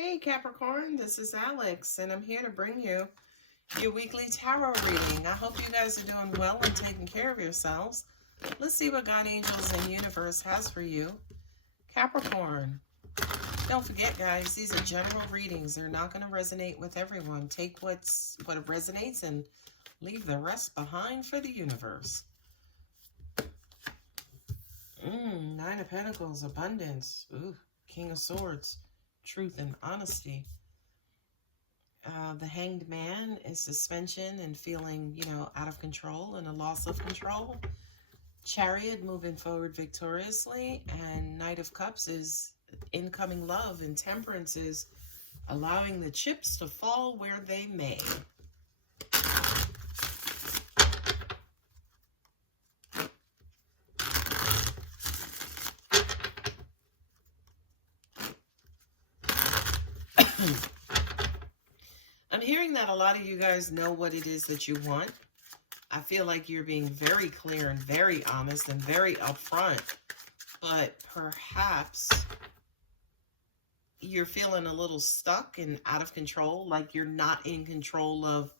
Hey Capricorn, this is Alex, and I'm here to bring you your weekly tarot reading. I hope you guys are doing well and taking care of yourselves. Let's see what God, angels, and universe has for you. Capricorn, don't forget, guys, these are general readings. They're not going to resonate with everyone. Take what resonates and leave the rest behind for the universe. Nine of Pentacles, abundance. Ooh, King of Swords, truth and honesty. The Hanged Man is suspension and feeling, out of control and a loss of control. Chariot, moving forward victoriously. And Knight of Cups is incoming love, and Temperance is allowing the chips to fall where they may. I'm hearing that a lot of you guys know what it is that you want. I feel like you're being very clear and very honest and very upfront, but perhaps you're feeling a little stuck and out of control, like you're not in control of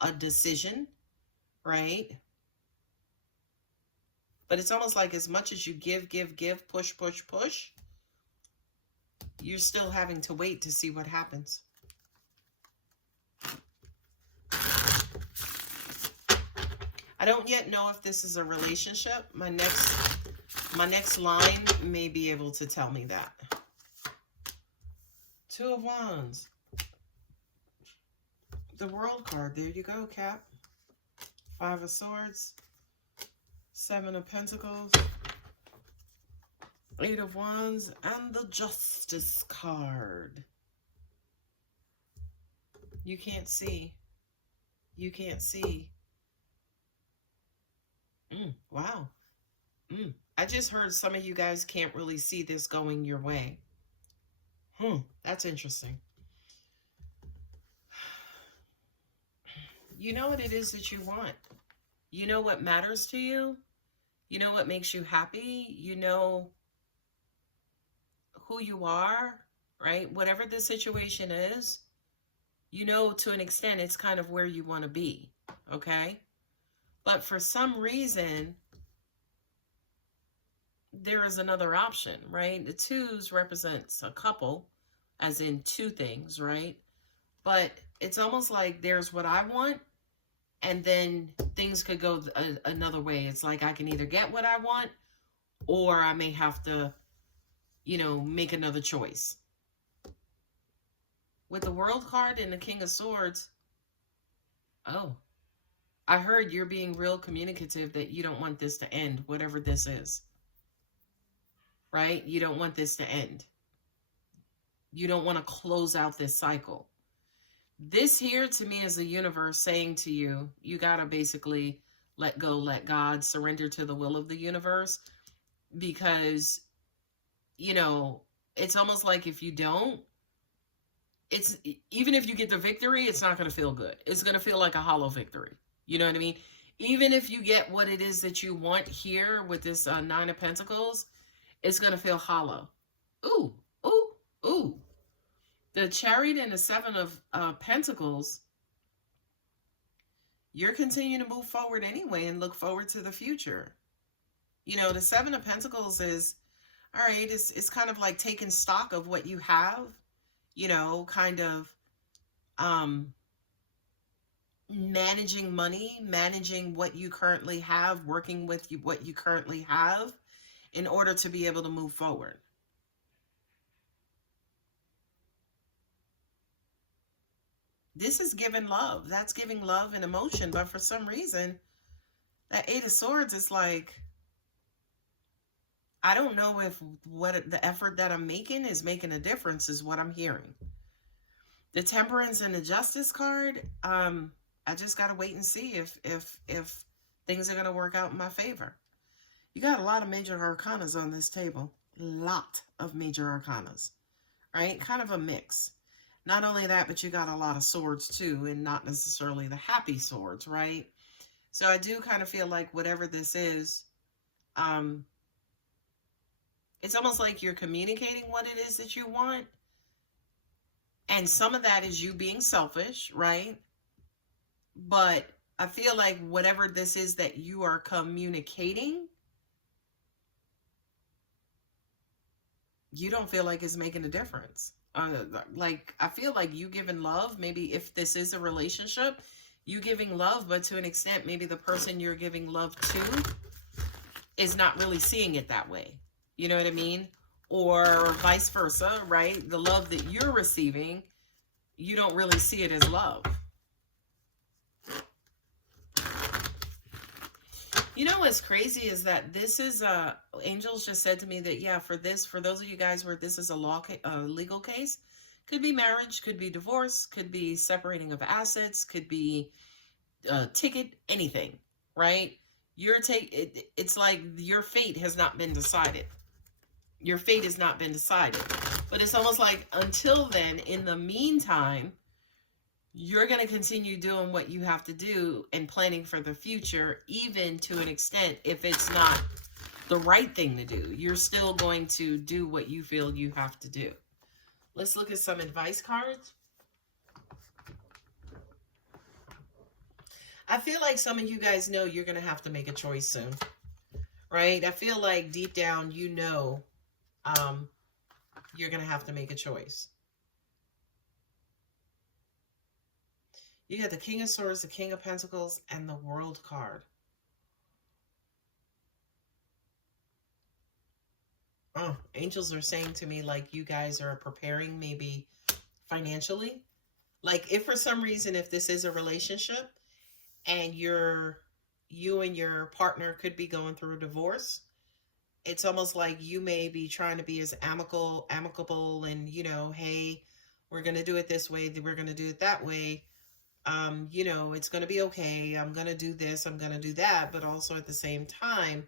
a decision, right? But it's almost like as much as you give, push, you're still having to wait to see what happens. I don't yet know if this is a relationship. My next line may be able to tell me that. Two of Wands. The World card. There you go, Cap. Five of Swords. Seven of Pentacles. Eight of Wands. And the Justice card. You can't see. You can't see. Wow. I just heard some of you guys can't really see this going your way. That's interesting. You know what it is that you want. You know what matters to you. You know what makes you happy. You know who you are, right? Whatever the situation is, you know to an extent it's kind of where you want to be, okay? But for some reason, there is another option, right? The twos represents a couple, as in two things, right? But it's almost like there's what I want, and then things could go another way. It's like I can either get what I want, or I may have to, make another choice. With the World card and the King of Swords, oh, I heard you're being real communicative that you don't want this to end, whatever this is. Right? You don't want this to end. You don't want to close out this cycle. This here to me is the universe saying to you, you got to basically let go, let God, surrender to the will of the universe. Because, it's almost like if you don't, even if you get the victory, it's not going to feel good. It's going to feel like a hollow victory. You know what I mean? Even if you get what it is that you want here with this Nine of Pentacles, it's going to feel hollow. Ooh. The Chariot and the Seven of Pentacles, you're continuing to move forward anyway and look forward to the future. The Seven of Pentacles is, all right, it's kind of like taking stock of what you have, kind of managing money, managing what you currently have, working with what you currently have in order to be able to move forward. This is giving love. That's giving love and emotion. But for some reason, that Eight of Swords is like, I don't know if what the effort that I'm making is making a difference is what I'm hearing. The Temperance and the Justice card, I just got to wait and see if things are going to work out in my favor. You got a lot of major arcanas on this table. Lot of major arcanas, right? Kind of a mix. Not only that, but you got a lot of swords too, and not necessarily the happy swords, right? So I do kind of feel like whatever this is, it's almost like you're communicating what it is that you want, And some of that is you being selfish, right? But I feel like whatever this is that you are communicating, you don't feel like it's making a difference. Like, I feel like you giving love, maybe if this is a relationship, you giving love, but to an extent, maybe the person you're giving love to is not really seeing it that way. You know what I mean? Or vice versa, right? The love that you're receiving, you don't really see it as love. You know what's crazy is that this is angels just said to me that, yeah, for those of you guys where this is a legal case, could be marriage, could be divorce, could be separating of assets, could be ticket, anything, right? It's like your fate has not been decided. Your fate has not been decided. But it's almost like until then, in the meantime, you're going to continue doing what you have to do and planning for the future, even to an extent, if it's not the right thing to do. You're still going to do what you feel you have to do. Let's look at some advice cards. I feel like some of you guys know you're going to have to make a choice soon, right? I feel like deep down, you know, you're going to have to make a choice. You got the King of Swords, the King of Pentacles, and the World card. Oh, angels are saying to me, like, you guys are preparing maybe financially. Like, if for some reason, if this is a relationship and you and your partner could be going through a divorce, it's almost like you may be trying to be as amicable and, you know, hey, we're going to do it this way, we're going to do it that way. You know, it's going to be okay. I'm going to do this, I'm going to do that. But also at the same time,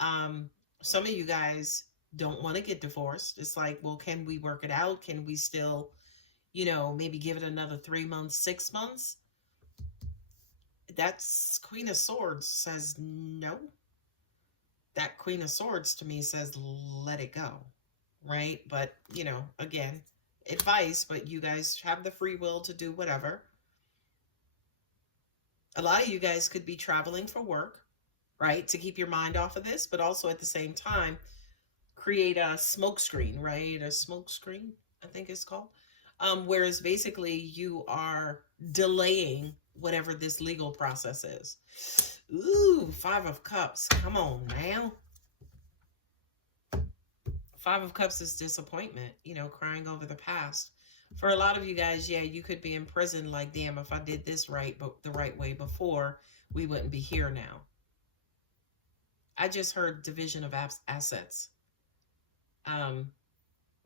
some of you guys don't want to get divorced. It's like, well, can we work it out? Can we still, you know, maybe give it another 3 months, 6 months? That's Queen of Swords says no. That Queen of Swords to me says let it go, right? But, you know, again, advice, but you guys have the free will to do whatever. A lot of you guys could be traveling for work, right? To keep your mind off of this, but also at the same time, create a smoke screen, right? A smoke screen, I think it's called. Whereas basically you are delaying whatever this legal process is. Ooh, 5 of Cups. Come on now. 5 of Cups is disappointment, you know, crying over the past. For a lot of you guys, yeah, you could be in prison like, damn, if I did this right, but the right way before, we wouldn't be here now. I just heard division of assets.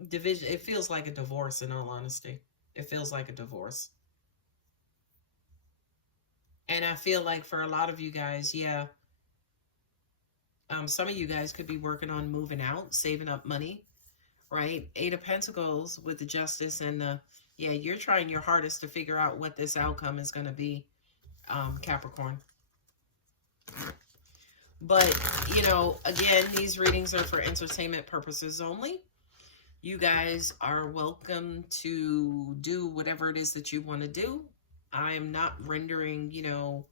Division, it feels like a divorce, in all honesty. It feels like a divorce. And I feel like for a lot of you guys, yeah, some of you guys could be working on moving out, saving up money, right? 8 of Pentacles with the Justice and the, yeah, you're trying your hardest to figure out what this outcome is going to be, Capricorn. But, you know, again, these readings are for entertainment purposes only. You guys are welcome to do whatever it is that you want to do. I am not rendering, you know,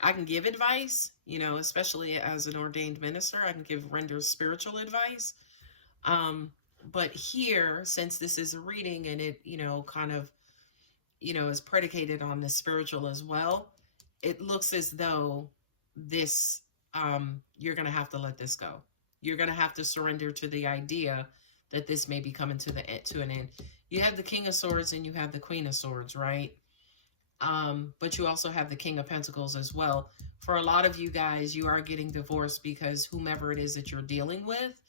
I can give advice, you know, especially as an ordained minister, I can render spiritual advice. But here, since this is a reading and it, you know, kind of, you know, is predicated on the spiritual as well, it looks as though this, you're going to have to let this go. You're going to have to surrender to the idea that this may be coming to an end. You have the King of Swords and you have the Queen of Swords, right? But you also have the King of Pentacles as well. For a lot of you guys, you are getting divorced because whomever it is that you're dealing with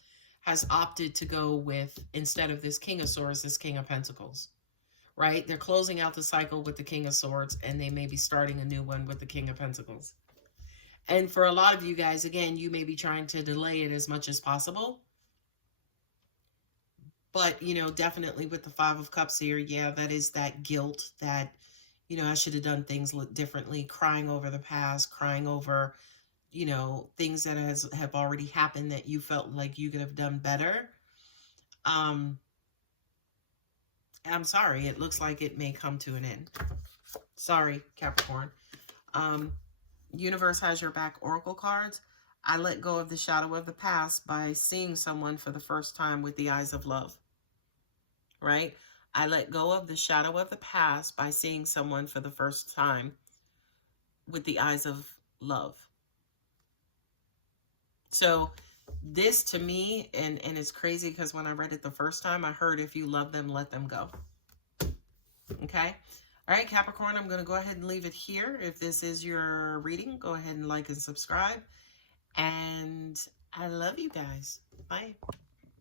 has opted to go with, instead of this King of Swords, this King of Pentacles, right? They're closing out the cycle with the King of Swords and they may be starting a new one with the King of Pentacles. And for a lot of you guys, again, you may be trying to delay it as much as possible. But, you know, definitely with the 5 of Cups here, yeah, that is that guilt that, you know, I should have done things differently, crying over the past, crying over, you know, things that have already happened that you felt like you could have done better. I'm sorry, it looks like it may come to an end. Sorry, Capricorn. Universe has your back oracle cards. I let go of the shadow of the past by seeing someone for the first time with the eyes of love, right? I let go of the shadow of the past by seeing someone for the first time with the eyes of love. So this to me, and it's crazy because when I read it the first time, I heard if you love them, let them go. Okay. All right, Capricorn, I'm going to go ahead and leave it here. If this is your reading, go ahead and like and subscribe. And I love you guys. Bye.